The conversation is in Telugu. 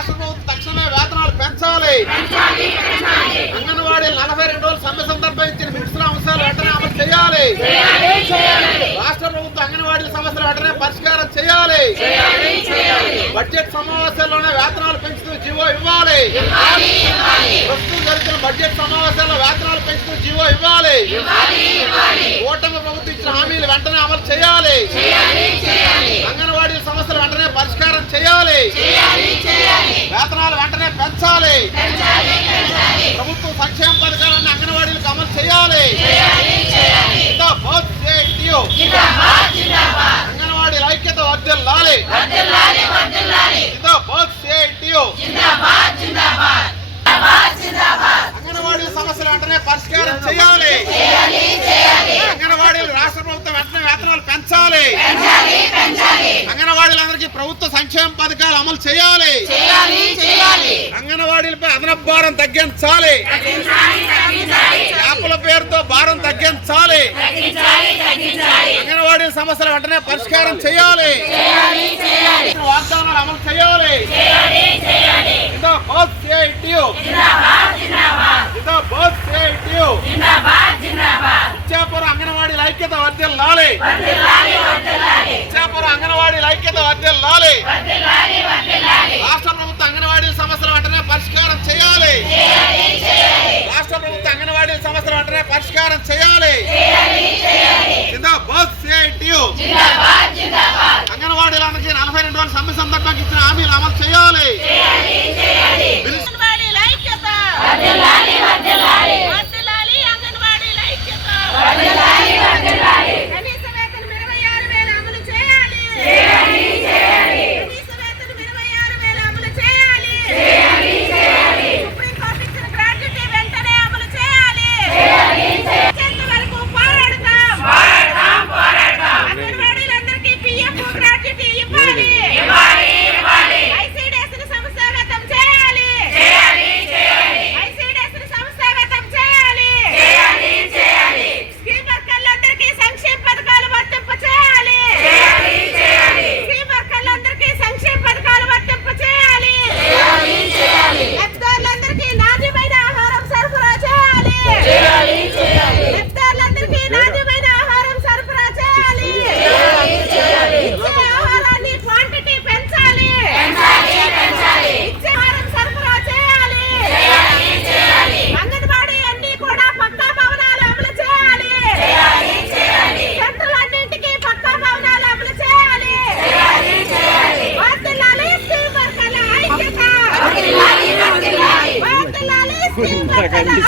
రాష్ట్ర ప్రభుత్వం తక్షణమే వేతనాలు పెంచాలి. అంగన్వాడీ 42 రోజుల సమ్మె సందర్భంగా ఇచ్చిన మిక్స్ల అంశాలు వెంటనే అమలు చేయాలి. రాష్ట్ర ప్రభుత్వం అంగన్వాడీల సమస్యలు వెంటనే పరిష్కారం చేయాలి. బడ్జెట్ సమావేశాల్లోనే వేతనాలు పెంచుతూ జీవో ఇవ్వాలి. ప్రస్తుతం జరుగుతున్న బడ్జెట్ సమావేశాల్లో వేతనాలు పెంచుతూ జీవో ఇవ్వాలి. కూటమి ప్రభుత్వం ఇచ్చిన హామీలు వెంటనే అమలు చేయాలి. అంగన్వాడీల సమస్యలు వెంటనే పరిష్కారం చేయాలి. వేతనాలు వెంటనే పెంచాలి. ప్రభుత్వం సంక్షేమ పథకాలన్నీ అంగన్వాడీలకు అమలు చేయాలి. అంగన్వాడీల ఐక్యత వర్ధిల్లాలి. అంగన్వాడీ సమస్యలు వెంటనే పరిష్కారం చేయాలి. అంగన్వాడీలు రాష్ట్ర ప్రభుత్వం వెంటనే వేతనాలు పెంచాలి. అంగన్వాడీలందరికీ ప్రభుత్వ సంక్షేమ పథకాలు అమలు చేయాలి. అంగన్వాడీలపై అదనపు భారం తగ్గించాలి. యాప్ల పేరుతో భారం తగ్గించాలి. అంగన్వాడీల సమస్యలు వెంటనే పరిష్కారం చేయాలి. వాగ్దానాలు అమలు చేయాలి. ఇచ్చాపురం అంగన్వాడీల ఐక్యత వర్ధిల్లాలి. ఇచ్చాపురం అంగన్వాడీల ఐక్యత వర్ధిల్లాలి. రాష్ట్ర ప్రభుత్వ అంగన్వాడీల సమస్యలు వెంటనే పరిష్కారం చేయాలి. రాష్ట్ర ప్రభుత్వ అంగన్వాడీల సమస్యలు వెంటనే పరిష్కారం చేయాలి. అంగన్వాడీలందరికీ 42 రోజుల సమ్మె సందర్భంగా ఇచ్చిన హామీలు అమలు చేయాలి. Terima kasih.